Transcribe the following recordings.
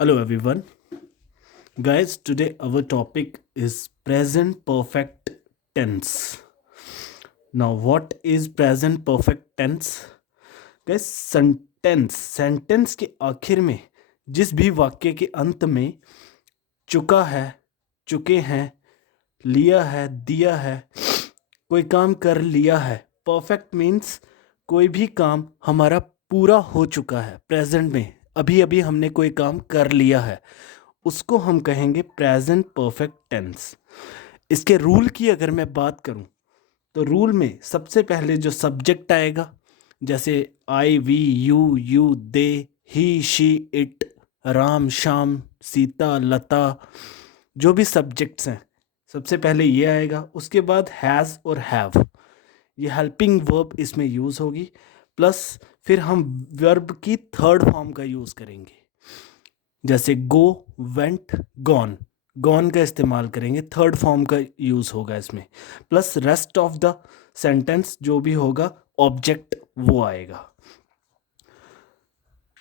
Hello everyone. Guys, today our topic is present perfect tense. Now, what is present perfect tense? Guys, sentence के आखिर में जिस भी वाक्य के अंत में चुका है, चुके हैं, लिया है, दिया है, कोई काम कर लिया है। परफेक्ट मीन्स कोई भी काम हमारा पूरा हो चुका है प्रेजेंट में, अभी अभी हमने कोई काम कर लिया है, उसको हम कहेंगे प्रेजेंट परफेक्ट टेंस। इसके रूल की अगर मैं बात करूं तो रूल में सबसे पहले जो सब्जेक्ट आएगा, जैसे I, we, you, they, he, she, it, Ram, Shyam, Sita, Lata, जो भी सब्जेक्ट्स हैं सबसे पहले ये आएगा। उसके बाद हैज़ और हैव, ये हेल्पिंग वर्ब इसमें यूज़ होगी। प्लस फिर हम वर्ब की थर्ड फॉर्म का यूज़ करेंगे, जैसे गो, वेंट, गॉन। गॉन का इस्तेमाल करेंगे, थर्ड फॉर्म का यूज़ होगा इसमें। Plus rest of the sentence जो भी होगा ऑब्जेक्ट वो आएगा।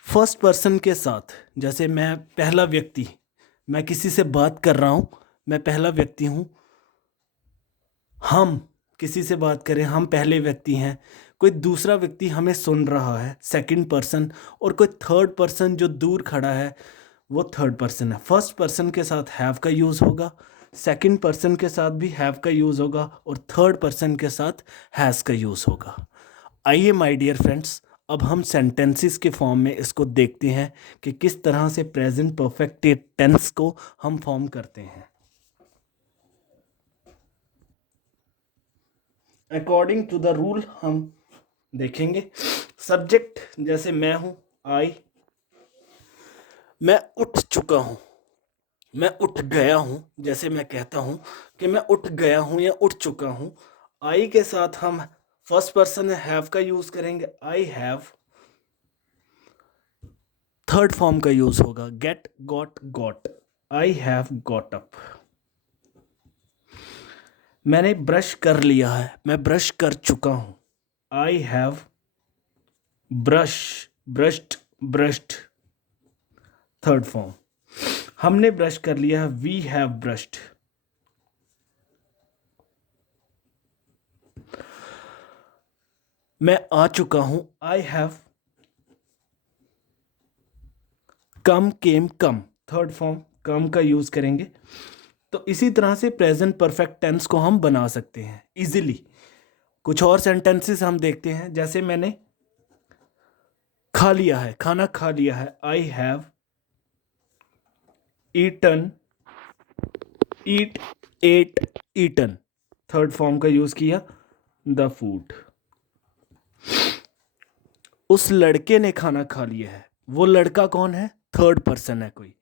फर्स्ट पर्सन के साथ, जैसे मैं पहला व्यक्ति, मैं किसी से बात कर रहा हूँ, मैं पहला व्यक्ति हूँ। हम किसी से बात करें, हम पहले व्यक्ति हैं। कोई दूसरा व्यक्ति हमें सुन रहा है, सेकंड पर्सन। और कोई थर्ड पर्सन जो दूर खड़ा है वो थर्ड पर्सन है। फर्स्ट पर्सन के साथ हैव का यूज़ होगा, सेकंड पर्सन के साथ भी हैव का यूज़ होगा, और थर्ड पर्सन के साथ हैज़ का यूज़ होगा। आइए माय डियर फ्रेंड्स, अब हम सेंटेंसेस के फॉर्म में इसको देखते हैं कि किस तरह से प्रेजेंट परफेक्ट टेंस को हम फॉर्म करते हैं। अकॉर्डिंग टू द रूल हम देखेंगे। सब्जेक्ट जैसे मैं हूं, आई, मैं उठ चुका हूं, मैं उठ गया हूं। जैसे मैं कहता हूं कि मैं उठ गया हूं या उठ चुका हूं, आई के साथ हम फर्स्ट पर्सन हैव का यूज करेंगे, आई हैव। थर्ड फॉर्म का यूज होगा get, got, got, I have got up. मैंने ब्रश कर लिया है, मैं ब्रश कर चुका हूं, I have brush, brushed, brushed. Third form, हमने ब्रश कर लिया है, वी हैव ब्रश्ड। मैं आ चुका हूं, I have come, came, come. Third form come का यूज करेंगे। तो इसी तरह से प्रेजेंट परफेक्ट टेंस को हम बना सकते हैं इजीली। कुछ और सेंटेंसेस हम देखते हैं, जैसे मैंने खा लिया है, खाना खा लिया है, I have eaten, eat, ate, eaten. Third form का यूज किया, द फूड। उस लड़के ने खाना खा लिया है, वो लड़का कौन है? थर्ड पर्सन है कोई।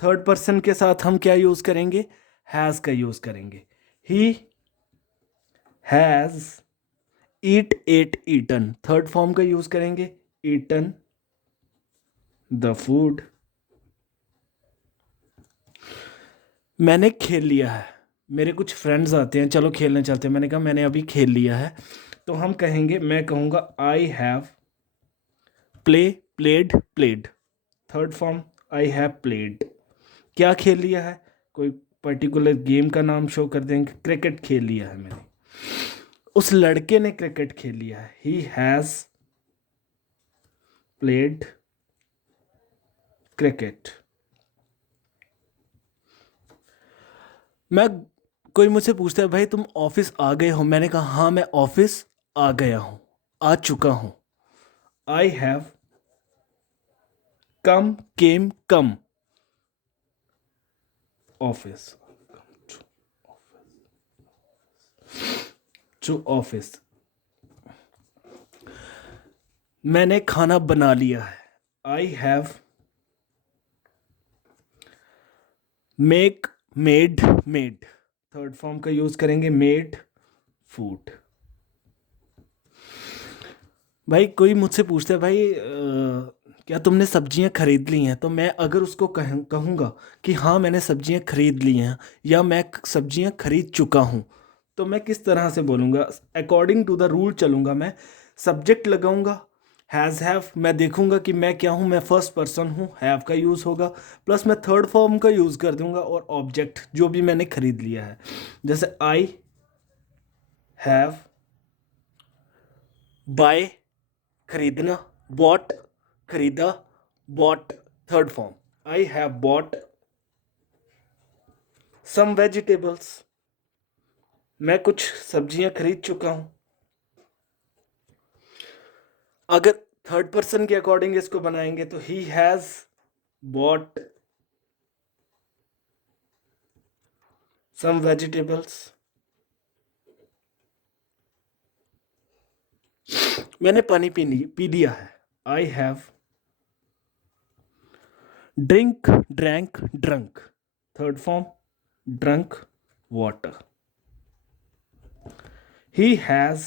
थर्ड पर्सन के साथ हम क्या यूज करेंगे? हैज का यूज करेंगे। He has eat, ate, eaten. Third form का यूज करेंगे, ईटन द फूड। मैंने खेल लिया है, मेरे कुछ फ्रेंड्स आते हैं, चलो खेलने चलते हैं। मैंने कहा मैंने अभी खेल लिया है, तो हम कहेंगे, मैं कहूँगा I have play, played, played. Third form, I have played. क्या खेल लिया है? कोई पर्टिकुलर गेम का नाम शो कर देंगे, क्रिकेट खेल लिया है मैंने। उस लड़के ने क्रिकेट खेल लिया है, ही हैज़ प्लेड क्रिकेट। मैं, कोई मुझसे पूछता है भाई तुम ऑफिस आ गए हो, मैंने कहा हाँ मैं ऑफिस आ गया हूं, आ चुका हूं। I have come, came, come office, to office. मैंने खाना बना लिया है, I have make, made, made. Third form का यूज करेंगे, मेड फूड। भाई कोई मुझसे पूछता है भाई क्या तुमने सब्जियां खरीद ली हैं, तो मैं अगर उसको कहूँगा कि हाँ मैंने सब्जियां खरीद ली हैं या मैं सब्जियां खरीद चुका हूँ, तो मैं किस तरह से बोलूँगा? अकॉर्डिंग टू द रूल चलूँगा मैं। सब्जेक्ट लगाऊंगा, हैव मैं देखूंगा कि मैं क्या हूं, मैं फर्स्ट पर्सन हूं, हैव का यूज़ होगा, प्लस मैं थर्ड फॉर्म का यूज़ कर दूंगा, और ऑब्जेक्ट जो भी मैंने खरीद लिया है, जैसे आई हैव बाय खरीदना, बॉट खरीदा, bought third form, I have bought some vegetables, मैं कुछ सब्जियां खरीद चुका हूं। अगर थर्ड पर्सन के अकॉर्डिंग इसको बनाएंगे तो he has bought some vegetables, मैंने पानी पी लिया है, I have drink drank drunk, third form drunk water, he has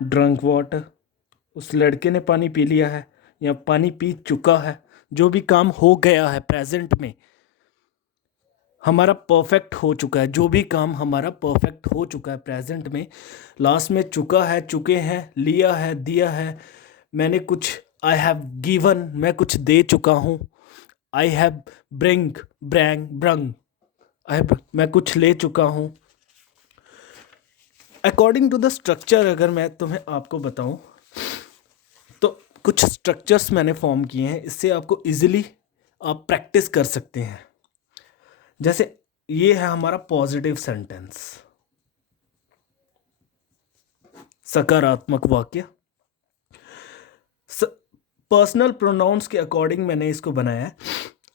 drunk water, उस लड़के ने पानी पी लिया है या पानी पी चुका है, जो भी काम हो गया है प्रेजेंट में, हमारा परफेक्ट हो चुका है, जो भी काम हमारा परफेक्ट हो चुका है प्रेजेंट में, लास्ट में चुका है, चुके हैं, लिया है, दिया है, मैंने कुछ, आई हैव गिवन, मैं कुछ दे चुका हूँ, आई हैव ब्रिंग ब्रैंग ब्रंग, मैं कुछ ले चुका हूँ। अकॉर्डिंग टू द स्ट्रक्चर अगर मैं तुम्हें आपको बताऊं तो कुछ स्ट्रक्चर्स मैंने फॉर्म किए हैं, इससे आपको इजीली आप प्रैक्टिस कर सकते हैं। जैसे ये है हमारा पॉजिटिव सेंटेंस, सकारात्मक वाक्य, पर्सनल प्रोनाउंस के अकॉर्डिंग मैंने इसको बनाया है।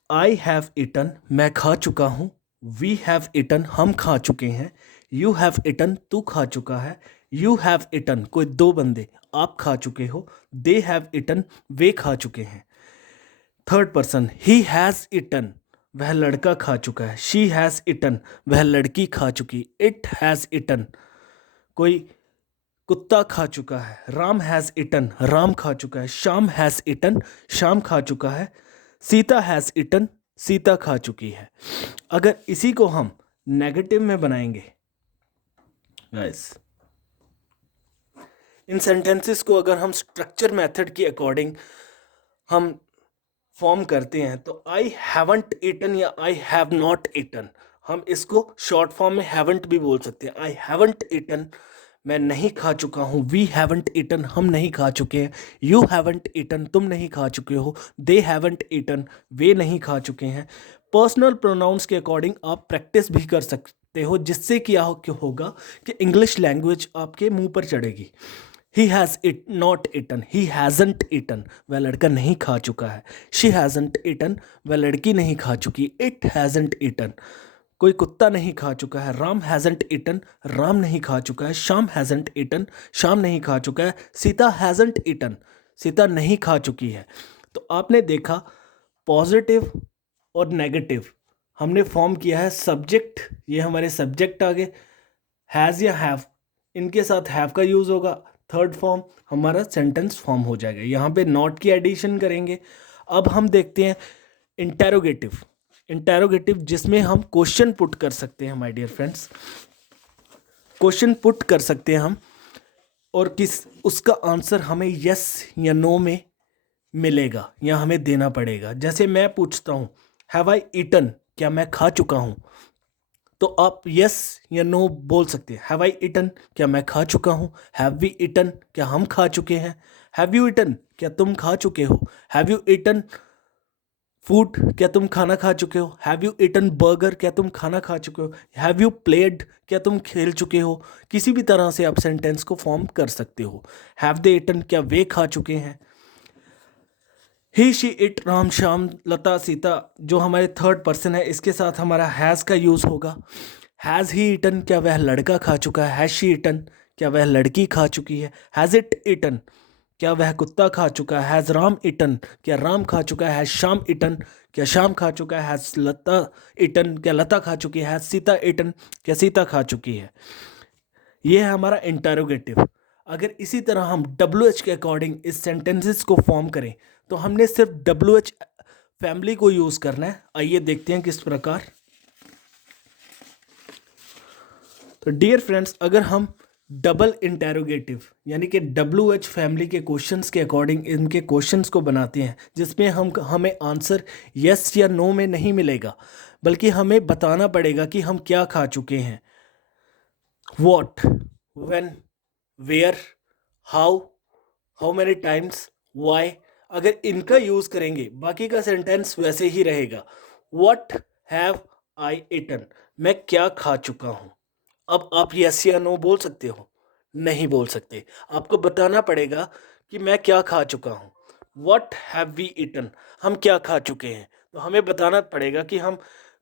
आई हैव इटन, मैं खा चुका हूँ, वी हैव इटन, हम खा चुके हैं, यू हैव इटन, तू खा चुका है, यू हैव इटन, कोई दो बंदे, आप खा चुके हो, दे हैव इटन, वे खा चुके हैं। Third person, he has eaten, वह लड़का खा चुका है, शी हैज़ इटन, वह लड़की खा चुकी, इट हैज़ इटन, कोई कुत्ता खा चुका है, राम हैज़ इटन, राम खा चुका है, श्याम हैज़ इटन, श्याम खा चुका है, सीता हैज़ इटन, सीता खा चुकी है। अगर इसी को हम नेगेटिव में बनाएंगे गाइस, इन सेंटेंसेस को अगर हम स्ट्रक्चर मेथड के अकॉर्डिंग हम फॉर्म करते हैं तो आई हैवंट ईटन या आई हैव नॉट ईटन, हम इसको शॉर्ट फॉर्म में हैवंट भी बोल सकते हैं। आई हैवंट ईटन, मैं नहीं खा चुका हूँ, वी हैवंट ईटन, हम नहीं खा चुके हैं, यू हैवंट ईटन, तुम नहीं खा चुके हो, दे हैवंट ईटन, वे नहीं खा चुके हैं। पर्सनल प्रोनाउंस के अकॉर्डिंग आप प्रैक्टिस भी कर सकते हो, जिससे क्या होगा कि इंग्लिश लैंग्वेज आपके मुंह पर चढ़ेगी। He has it not eaten, he hasn't eaten, वह लड़का नहीं खा चुका है, शी हैज़ंट इटन, वह लड़की नहीं खा चुकी, इट हैज़ंट इटन, कोई कुत्ता नहीं खा चुका है, राम हैज़ंट इटन, राम नहीं खा चुका है, श्याम हैज़ंट इटन, श्याम नहीं खा चुका है, सीता हैज़ंट इटन, सीता नहीं खा चुकी है। तो आपने देखा पॉजिटिव और नेगेटिव हमने फॉर्म किया है। सब्जेक्ट, ये हमारे सब्जेक्ट आ गए, हैज़ या हैव, इनके साथ हैव का यूज़ होगा, थर्ड फॉर्म हमारा सेंटेंस फॉर्म हो जाएगा। यहाँ पे नॉट की एडिशन करेंगे। अब हम देखते हैं इंटेरोगेटिव, इंटेरोगेटिव जिसमें हम क्वेश्चन पुट कर सकते हैं my dear friends, question put कर सकते हैं हम, और किस उसका आंसर हमें यस या नो में मिलेगा या हमें देना पड़ेगा। जैसे मैं पूछता हूँ हैव आई ईटन, क्या मैं खा चुका हूँ, तो आप यस या नो बोल सकते हैं। हैव आई ईटन, क्या मैं खा चुका हूँ, हैव वी ईटन, क्या हम खा चुके हैं, हैव यू ईटन, क्या तुम खा चुके हो, हैव यू ईटन फूड, क्या तुम खाना खा चुके हो, हैव यू ईटन बर्गर, क्या तुम खाना खा चुके हो, हैव यू प्लेड, क्या तुम खेल चुके हो। किसी भी तरह से आप सेंटेंस को फॉर्म कर सकते हो। हैव दे ईटन, क्या वे खा चुके हैं। ही शी इट, राम श्याम लता सीता, जो हमारे थर्ड पर्सन है, इसके साथ हमारा हैज़ का यूज़ होगा। हैज़ ही ईटन, क्या वह लड़का खा चुका है, हैज़ शी ईटन, क्या वह लड़की खा चुकी है, हैज़ इट ईटन, क्या वह कुत्ता खा चुका है, हैज़ राम ईटन, क्या राम खा चुका है, हैज़ श्याम ईटन, क्या श्याम खा चुका है, हैज़ लता ईटन, क्या लता खा चुकी है, हैज़ सीता ईटन, क्या सीता खा चुकी है। ये है हमारा इंटेरोगेटिव। अगर इसी तरह हम WH के अकॉर्डिंग इस सेंटेंसेस को फॉर्म करें तो हमने सिर्फ WH फैमिली को यूज़ करना है। आइए देखते हैं किस प्रकार। तो डियर फ्रेंड्स, अगर हम डबल इंटेरोगेटिव यानी कि WH फैमिली के क्वेश्चंस के अकॉर्डिंग इनके क्वेश्चंस को बनाते हैं, जिसमें हमें आंसर यस या नो में नहीं मिलेगा, बल्कि हमें बताना पड़ेगा कि हम क्या खा चुके हैं। What, when, where, how many times, why. अगर इनका यूज़ करेंगे बाकी का सेंटेंस वैसे ही रहेगा। व्हाट हैव आई ईटन, मैं क्या खा चुका हूँ। अब आप यस या नो बोल सकते हो? नहीं बोल सकते, आपको बताना पड़ेगा कि मैं क्या खा चुका हूँ। व्हाट हैव वी ईटन, हम क्या खा चुके हैं, तो हमें बताना पड़ेगा कि हम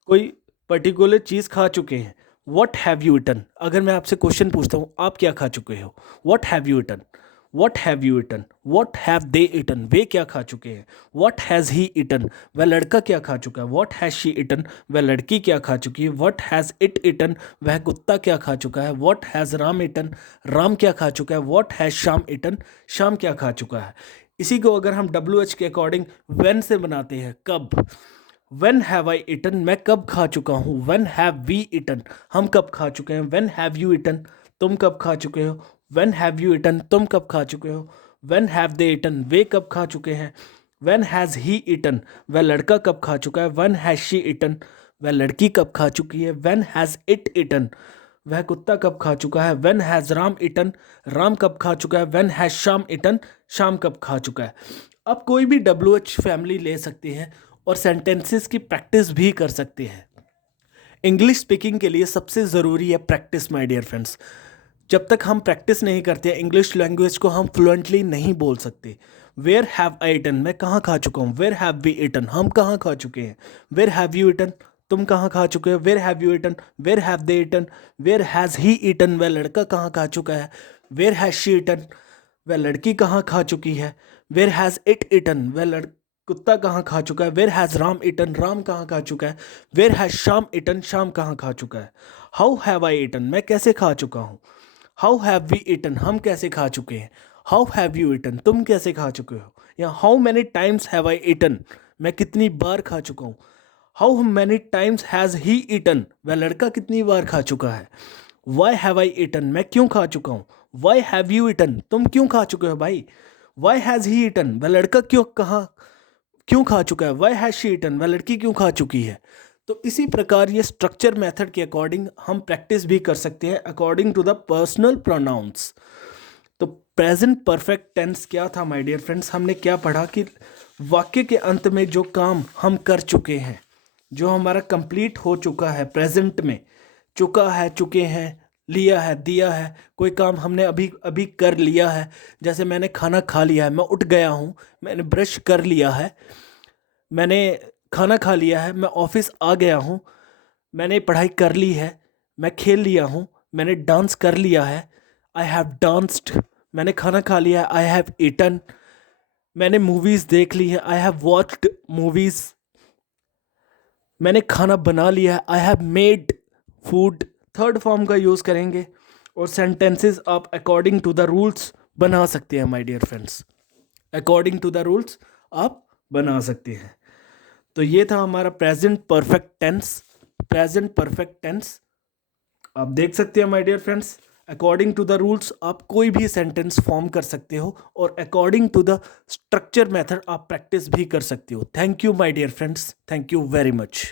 कोई पर्टिकुलर चीज़ खा चुके हैं। व्हाट हैव यू ईटन, अगर मैं आपसे क्वेश्चन पूछता हूँ आप क्या खा चुके हो, what have you eaten. What have you eaten, what have they eaten, वे क्या खा चुके हैं। व्हाट हैज़ ही ईटन, वह लड़का क्या खा चुका है। व्हाट हैज़ शी ईटन, वह लड़की क्या खा चुकी है। व्हाट हैज़ इट ईटन, वह कुत्ता क्या खा चुका है। What has Ram eaten, Ram क्या खा चुका है। What has Shyam eaten, Shyam क्या खा चुका है। इसी को अगर हम WH के अकॉर्डिंग व्हेन से बनाते हैं, कब। व्हेन हैव आई ईटन, मैं कब खा चुका हूँ। व्हेन हैव वी ईटन, हम कब खा चुके हैं। व्हेन हैव यू ईटन, तुम कब खा चुके हो। व्हेन हैव यू ईटन, तुम कब खा चुके हो। व्हेन हैव दे ईटन, वे कब खा चुके हैं। व्हेन हैज़ ही ईटन, वह लड़का कब खा चुका है। व्हेन हैज़ शी ईटन, वह लड़की कब खा चुकी है। व्हेन हैज़ इट ईटन, वह कुत्ता कब खा चुका है। When has Ram eaten, Ram कब खा चुका है। When has Shyam eaten, Shyam कब खा चुका है। आप कोई भी WH फैमिली ले सकते हैं और सेंटेंसेस की प्रैक्टिस भी कर सकते हैं। इंग्लिश स्पीकिंग के लिए सबसे ज़रूरी है प्रैक्टिस माय डियर फ्रेंड्स। जब तक हम प्रैक्टिस नहीं करते इंग्लिश लैंग्वेज को हम फ्लुएंटली नहीं बोल सकते। वेयर हैव आई ईटन, मैं कहाँ खा चुका हूँ। वेयर हैव वी ईटन, हम कहाँ खा चुके हैं। वेयर हैव यू ईटन, तुम कहाँ खा चुके हो। Where have you eaten, where have they eaten, where has he eaten, वह लड़का कहाँ खा चुका है। वेयर हैज़ शी ईटन, वह लड़की कहाँ खा चुकी है। वेयर हैज़ इट ईटन, वह कुत्ता कहाँ खा चुका है। Where has Ram eaten, Ram कहाँ खा चुका है। Where has Shyam eaten, Shyam कहाँ खा चुका है। हाउ हैव आई ईटन, मैं कैसे खा चुका हूँ। हाउ हैव वी ईटन, हम कैसे खा चुके हैं। हाउ हैव यू ईटन, तुम कैसे खा चुके हो। या how many times have I eaten, मैं कितनी बार खा चुका हूँ। How many times has he eaten, वह लड़का कितनी बार खा चुका है। वाई हैव आई ईटन, मैं क्यों खा चुका हूँ। वाई हैव यू ईटन, तुम क्यों खा चुके हो भाई। वाई हैज़ ही ईटन, वह लड़का क्यों खा चुका है। वाई हैज़ शी ईटन, वह लड़की क्यों खा चुकी है। तो इसी प्रकार ये स्ट्रक्चर मेथड के अकॉर्डिंग हम प्रैक्टिस भी कर सकते हैं according to the personal pronouns. तो प्रेजेंट परफेक्ट टेंस क्या था माय डियर फ्रेंड्स, हमने क्या पढ़ा कि वाक्य के अंत में जो काम हम कर चुके हैं, जो हमारा कंप्लीट हो चुका है प्रेजेंट में, चुका है, चुके हैं, लिया है, दिया है, कोई काम हमने अभी अभी कर लिया है। जैसे मैंने खाना खा लिया है, मैं उठ गया हूँ, मैंने ब्रश कर लिया है, मैंने खाना खा लिया है, मैं ऑफिस आ गया हूँ, मैंने पढ़ाई कर ली है, मैं खेल लिया हूँ, मैंने डांस कर लिया है, आई हैव डांस्ड, मैंने खाना खा लिया है, आई हैव ईटन, मैंने मूवीज़ देख ली है, आई हैव वॉच्ड मूवीज़, मैंने खाना बना लिया है, I have made food. Third form का यूज़ करेंगे और सेंटेंसेस आप अकॉर्डिंग टू द रूल्स बना सकते हैं my dear friends. According to the rules आप बना सकते हैं। तो ये था हमारा present perfect tense. Present perfect tense आप देख सकते हैं my dear friends, according to the rules आप कोई भी सेंटेंस फॉर्म कर सकते हो और according to the structure method आप प्रैक्टिस भी कर सकते हो। Thank you my dear friends, thank you very much.